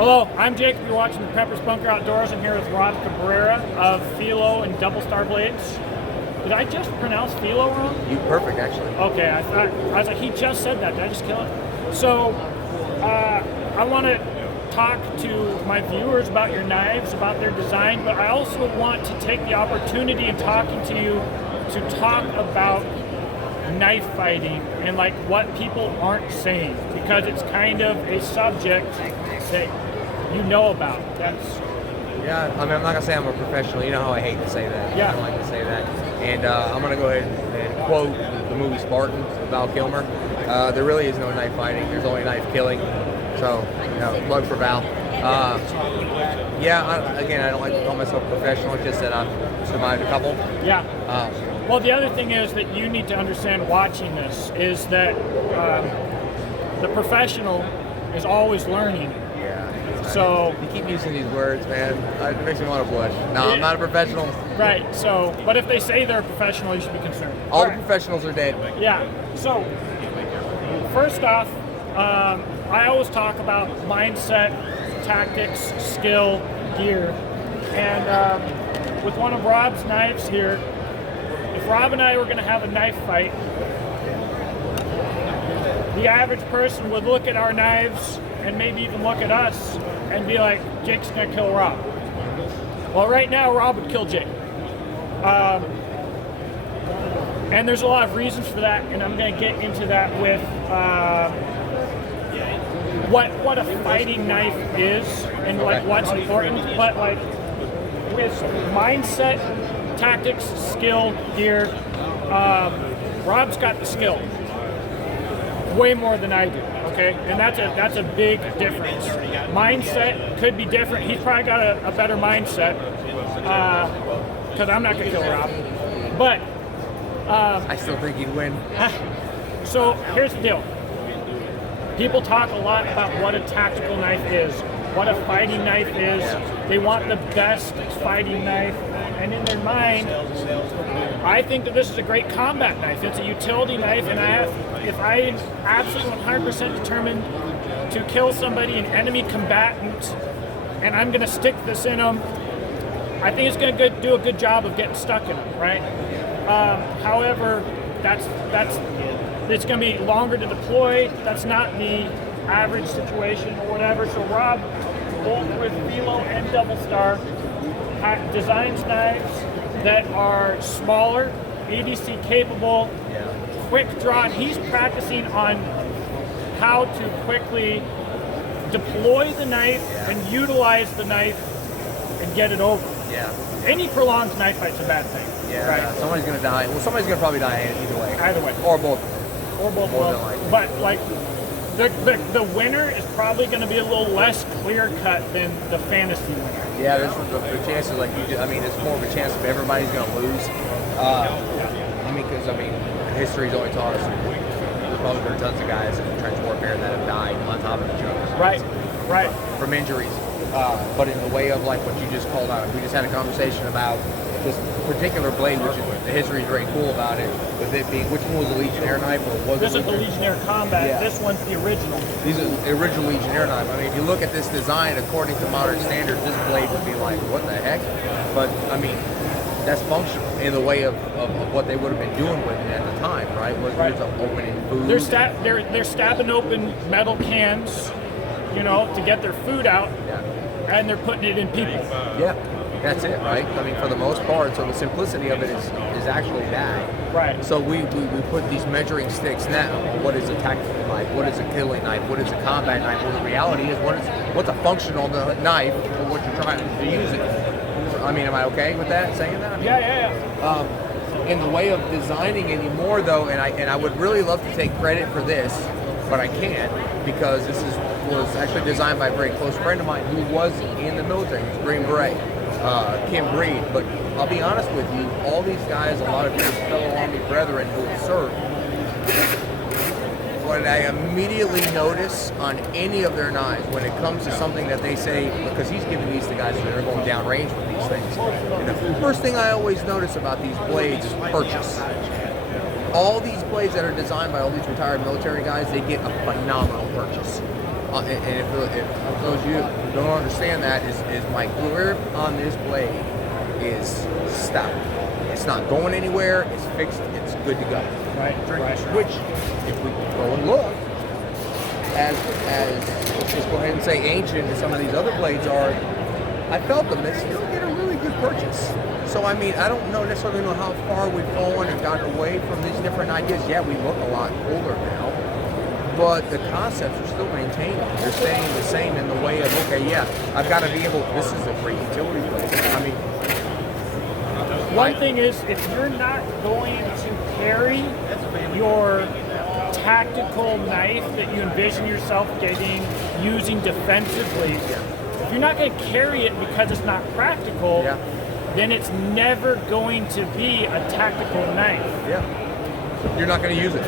Hello, I'm Jake. You're watching the Pepper's Bunker Outdoors. I'm here with Rob Cabrera of Filo and Double Star Blades. Did I just pronounce Filo wrong? You perfect, actually. Okay, I was like, he just said that. Did I just kill it? So, I want to talk to my viewers about your knives, about their design, but I also want to take the opportunity in talking to you to talk about knife fighting and like what people aren't saying, because it's kind of a subject that you know about. Yeah, I mean, I'm not gonna say I'm a professional. You know how I hate to say that. Yeah. I don't like to say that. And I'm gonna go ahead and quote the movie Spartan, Val Kilmer. There really is no knife fighting. There's only knife killing. So, plug for Val. Again, I don't like to call myself a professional. It's just that I've survived a couple. Yeah. Well, the other thing is that you need to understand watching this is that the professional is always learning. Yeah. So you keep using these words, man. It makes me want to blush. No, I'm not a professional. Right. So, but if they say they're a professional, you should be concerned. All the professionals are dead. Yeah. So, first off, I always talk about mindset, tactics, skill, gear, and with one of Rob's knives here, if Rob and I were going to have a knife fight, the average person would look at our knives and maybe even look at us and be like, Jake's going to kill Rob. Well, right now, Rob would kill Jake. And there's a lot of reasons for that, and I'm going to get into that with what a fighting knife is and like what's important. But like with mindset, tactics, skill, gear, Rob's got the skill way more than I do. Okay, and that's a big difference. Mindset could be different. He's probably got a better mindset because I'm not gonna kill Rob, but I still think he'd win. So here's the deal. People talk a lot about what a tactical knife is, what a fighting knife is. They want the best fighting knife, and in their mind, I think that this is a great combat knife. It's a utility knife, and if I am absolutely 100% determined to kill somebody, an enemy combatant, and I'm going to stick this in them, I think it's going to do a good job of getting stuck in them, right? However, it's going to be longer to deploy. That's not the average situation or whatever. So Rob, both with Filo and Double Star, designs knives that are smaller, EDC capable, quick draw. And he's practicing on how to quickly deploy the knife and utilize the knife and get it over. Yeah. Any prolonged knife fight's a bad thing. Yeah. Right? Somebody's gonna die. Well, somebody's gonna probably die either way. Either way. Or both. Or both. More than likely. But like the winner is probably going to be a little less clear cut than the fantasy winner. Yeah, there's the chances like it's more of a chance of everybody's gonna lose. Because history's always taught us there's probably been tons of guys in trench warfare that have died on top of each other. Right. From injuries. But in the way of like what you just called out, we just had a conversation about this particular blade, which is, the history is very cool about it. With it being, which one was the Legionnaire knife, or was this is the Legionnaire Combat? Yeah. This one's the original. These are the original Legionnaire knife. If you look at this design according to modern standards, this blade would be like, what the heck? But that's functional in the way of what they would have been doing with it at the time, right? Just opening food. They're stabbing open metal cans, to get their food out, and they're putting it in people. Yeah. That's it, right? For the most part, so the simplicity of it is actually that. Right. So we put these measuring sticks now. What is a tactical knife? What is a killing knife? What is a combat knife? Well, the reality is, what's a functional knife for what you're trying to use it for? Am I okay with that, saying that? Yeah. In the way of designing anymore, though, and I would really love to take credit for this, but I can't, because this was actually designed by a very close friend of mine who was in the military. He was Green Beret. Kim Breed, but I'll be honest with you, all these guys, a lot of his fellow Army brethren who have served, what I immediately notice on any of their knives when it comes to something that they say, because he's giving these to guys that are going downrange with these things, the first thing I always notice about these blades is purchase. All these blades that are designed by all these retired military guys, they get a phenomenal purchase. and if those of you who don't understand that, is my grip on this blade is stout. It's not going anywhere. It's fixed. It's good to go. Right. Which, if we go and look, as let's just go ahead and say ancient as some of these other blades are, I felt them. They still get a really good purchase. So I mean, I don't necessarily know how far we've fallen and gotten away from these different ideas. Yeah, we look a lot older now, but the concepts are still maintained. They're staying the same in the way of, okay, yeah, I've got to be able. This is a great utility blade. I mean, one thing is, if you're not going to carry your tactical knife that you envision yourself using defensively, if you're not going to carry it because it's not practical, then it's never going to be a tactical knife. Yeah. You're not going to use it.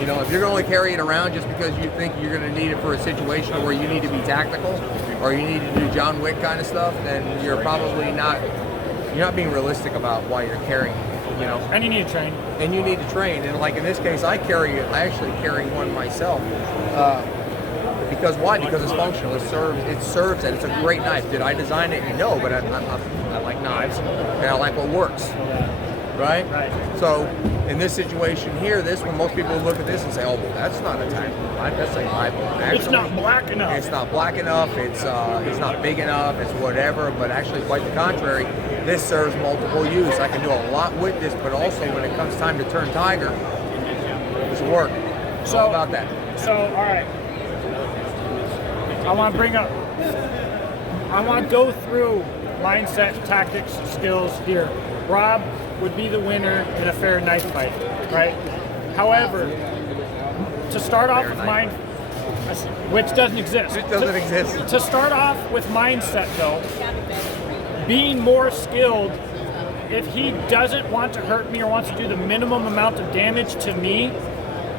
You know, if you're going to carry it around just because you think you're going to need it for a situation where you need to be tactical or you need to do John Wick kind of stuff, then you're probably not. You're not being realistic about why you're carrying it, you know. And you need to train. And you need to train. And like in this case, I actually carry one myself. Because why? Because it's functional. It serves that. It's a great knife. Did I design it? No, but I like knives and I like what works. Right? So in this situation here, this one, most people look at this and say, oh, well, that's not a tactical knife. That's a knife. Actually, it's not black enough. It's not black enough. It's not big enough. It's whatever. But actually, quite the contrary. This serves multiple use. I can do a lot with this, but also when it comes time to turn tiger, it's work. So all about that. So all right, I want to go through mindset, tactics, skills here. Rob would be the winner in a fair knife fight, right? However, to start off with which doesn't exist. It doesn't exist. To start off with mindset, though, being more skilled, if he doesn't want to hurt me or wants to do the minimum amount of damage to me,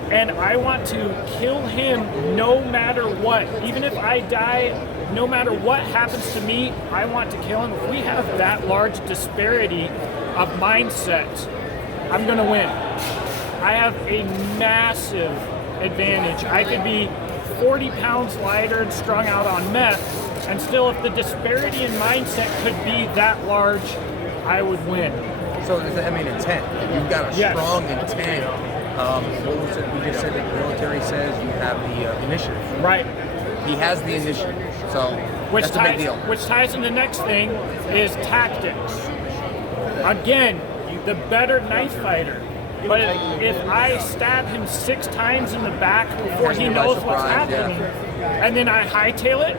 and I want to kill him no matter what, even if I die, no matter what happens to me, I want to kill him. If we have that large disparity of mindset, I'm going to win. I have a massive advantage. I could be 40 pounds lighter and strung out on meth, and still, if the disparity in mindset could be that large, I would win. So, I mean, intent. You've got a strong intent. What was it? We just said that the military says you have the initiative. Right. He has the initiative. So, that's a big deal. Which ties in the next thing is tactics. Again, the better knife fighter. But if I stab him 6 times in the back before he knows what's happening, and then I hightail it,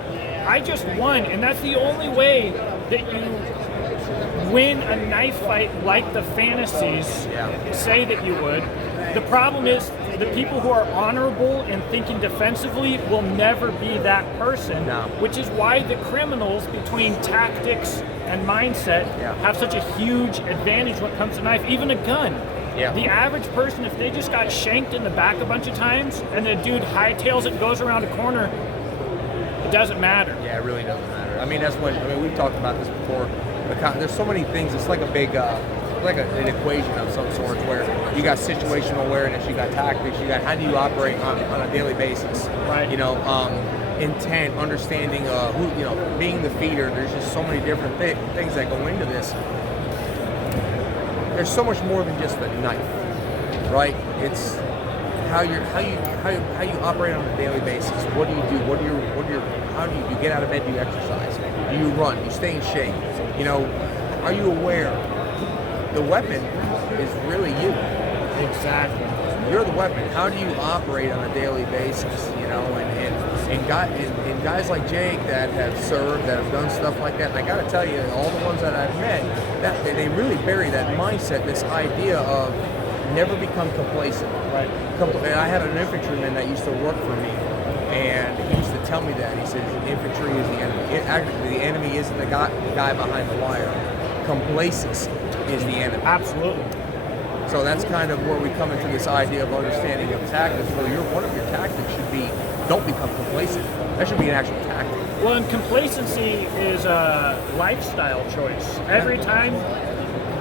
I just won. And that's the only way that you win a knife fight like the fantasies say that you would. The problem is the people who are honorable and thinking defensively will never be that person, which is why the criminals between tactics and mindset have such a huge advantage when it comes to knife, even a gun. The average person, if they just got shanked in the back a bunch of times and the dude hightails it and goes around a corner, it doesn't matter. Yeah, it really doesn't matter. I mean, we've talked about this before. There's so many things. It's like a big, an equation of some sort where you got situational awareness, you got tactics, you got how do you operate on a daily basis. Right. You know, intent, understanding who, you know, being the feeder. There's just so many different things that go into this. There's so much more than just the knife, right? It's how you operate on a daily basis. What do you do? How do you get out of bed? Do you exercise? Do you run? Do you stay in shape? You know, are you aware? The weapon is really you. Exactly. You're the weapon. How do you operate on a daily basis? You know, and guys like Jake that have served, that have done stuff like that. And I got to tell you, all the ones that I've met, that they really bury that mindset, this idea of never become complacent. Right. And I had an infantryman that used to work for me, and he used to tell me that. He said, infantry is the enemy. Actually, the enemy isn't the guy behind the wire. Complacency is the enemy. Absolutely. So that's kind of where we come into this idea of understanding of tactics. Well, one of your tactics should be, don't become complacent. That should be an actual tactic. Well, and complacency is a lifestyle choice. Every time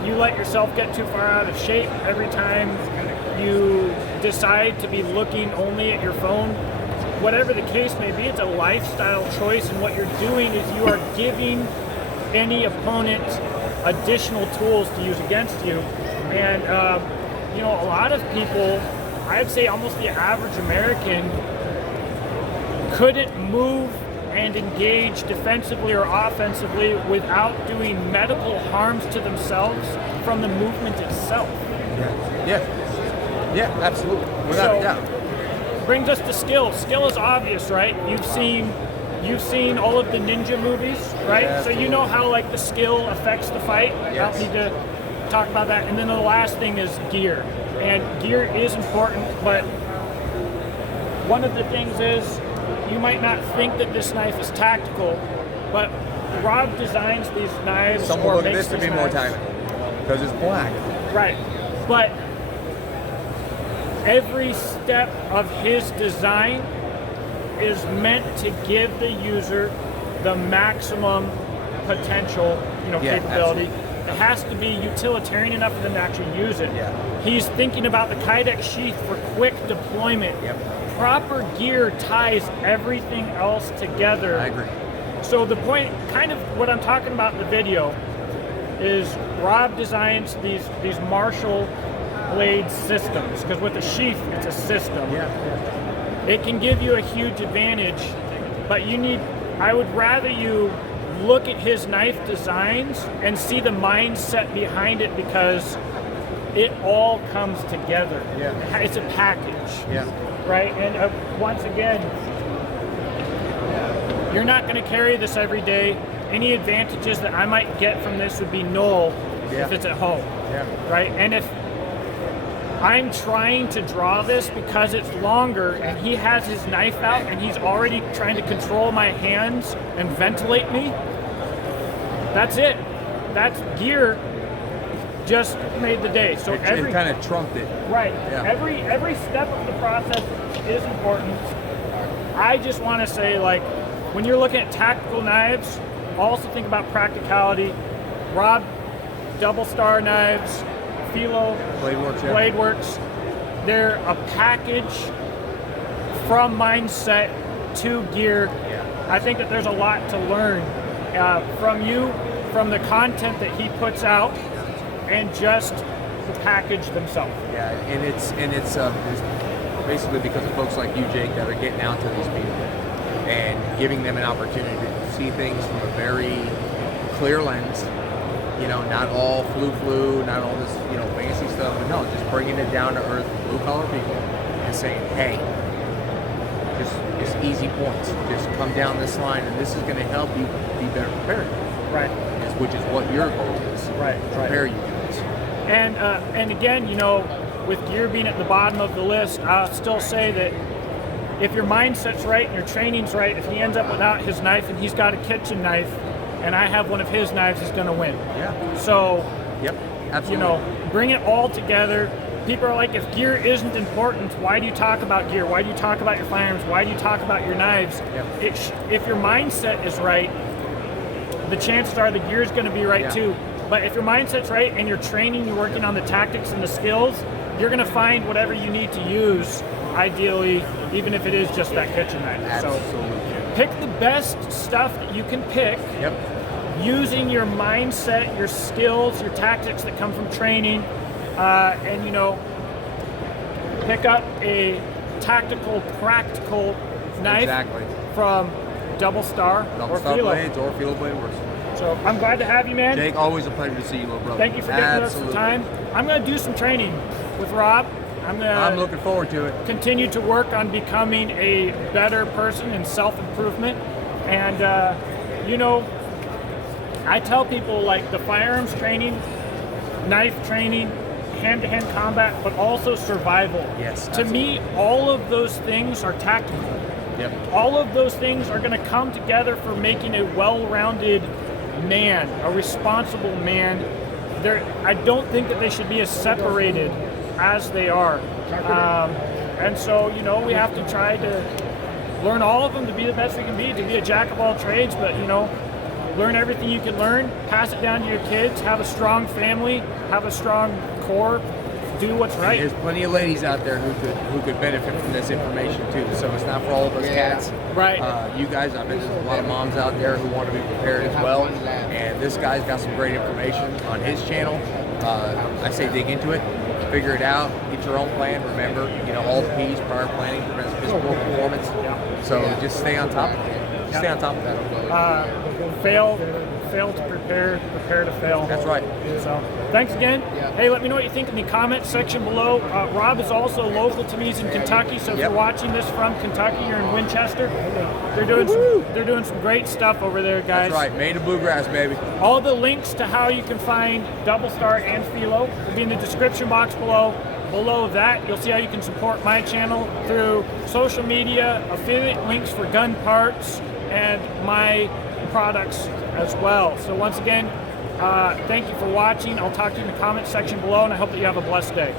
you let yourself get too far out of shape, every time you decide to be looking only at your phone, whatever the case may be, it's a lifestyle choice, and what you're doing is you are giving any opponent additional tools to use against you. And you know, a lot of people, I'd say almost the average American, couldn't move and engage defensively or offensively without doing medical harms to themselves from the movement itself. Yeah, absolutely, without a doubt. Brings us to skill. Skill is obvious, right? You've seen all of the ninja movies, right? Yeah, so you know how like the skill affects the fight. I don't need to talk about that. And then the last thing is gear. And gear is important, but one of the things is you might not think that this knife is tactical, but Rob designs these knives. Someone or look at makes this to these be more knives. tactical because it's black. Right. But every step of his design is meant to give the user the maximum potential, capability. Absolutely. It has to be utilitarian enough for them to actually use it. Yeah. He's thinking about the Kydex sheath for quick deployment. Yep. Proper gear ties everything else together. I agree. So the point, kind of what I'm talking about in the video, is Rob designs these Marshall blade systems, because with the sheath, it's a system. Yeah. It can give you a huge advantage, but I would rather you look at his knife designs and see the mindset behind it, because it all comes together. Yeah. It's a package. Yeah. Right? And once again, you're not going to carry this every day. Any advantages that I might get from this would be null if it's at home. Yeah. Right? And if I'm trying to draw this because it's longer and he has his knife out and he's already trying to control my hands and ventilate me, that's it. That's gear just made the day. So It kind of trumped it. Right. Yeah. Every step of the process is important. I just want to say, like, when you're looking at tactical knives, also think about practicality. Rob, double star knives, Filo, Bladeworks, they're a package from mindset to gear. Yeah. I think that there's a lot to learn from you, from the content that he puts out, and just the package themselves. Yeah, and it's basically because of folks like you, Jake, that are getting out to these people and giving them an opportunity to see things from a very clear lens. Not all flu, not all this, fancy stuff, but no, just bringing it down to earth, blue collar people, and saying, hey, just easy points. Just come down this line, and this is going to help you be better prepared. Right. Which is what your goal is. Right. Prepare you to this. And again, with gear being at the bottom of the list, I'll still say that if your mindset's right and your training's right, if he ends up without his knife and he's got a kitchen knife, and I have one of his knives, he's going to win. Yeah. So, yep, absolutely. Bring it all together. People are like, if gear isn't important, why do you talk about gear? Why do you talk about your firearms? Why do you talk about your knives? Yep. If your mindset is right, the chances are the gear is going to be right too. But if your mindset's right and you're training, you're working on the tactics and the skills, you're going to find whatever you need to use, ideally, even if it is just that kitchen knife. Absolutely. So pick the best stuff that you can pick. Yep. Using your mindset, your skills, your tactics that come from training, and pick up a tactical, practical knife from Double Star or Filo. Blades or Filo Bladeworks. So I'm glad to have you, man. Jake, always a pleasure to see you, little brother. Thank you for giving us some time. I'm going to do some training with Rob. I'm looking forward to it. Continue to work on becoming a better person and self-improvement. And, I tell people, like, the firearms training, knife training, hand-to-hand combat, but also survival. Yes. To me, all of those things are tactical. Yep. All of those things are going to come together for making a well-rounded man, a responsible man. I don't think that they should be as separated as they are. And so, we have to try to learn all of them to be the best we can be, to be a jack of all trades, but, learn everything you can learn, pass it down to your kids, have a strong family, have a strong core do what's right. There's plenty of ladies out there who could benefit from this information too. So it's not for all of us cats. Right. You guys, I bet there's a lot of moms out there who want to be prepared as well. And this guy's got some great information on his channel. I say dig into it, figure it out, get your own plan. Remember, all the P's, prior planning prevents physical performance. So just stay on top of it. Stay on top of that. Fail to prepare to fail. That's right. So thanks again. Hey, let me know what you think in the comment section below. Rob is also local to me. He's in Kentucky, so if you're watching this from Kentucky, you're in Winchester. They're doing some great stuff over there, guys. That's right. Made of bluegrass, baby. All the links to how you can find Double Star and Filo will be in the description box below. Below that, you'll see how you can support my channel through social media, affiliate links for gun parts, and my products as well. So once again, thank you for watching. I'll talk to you in the comment section below, and I hope that you have a blessed day.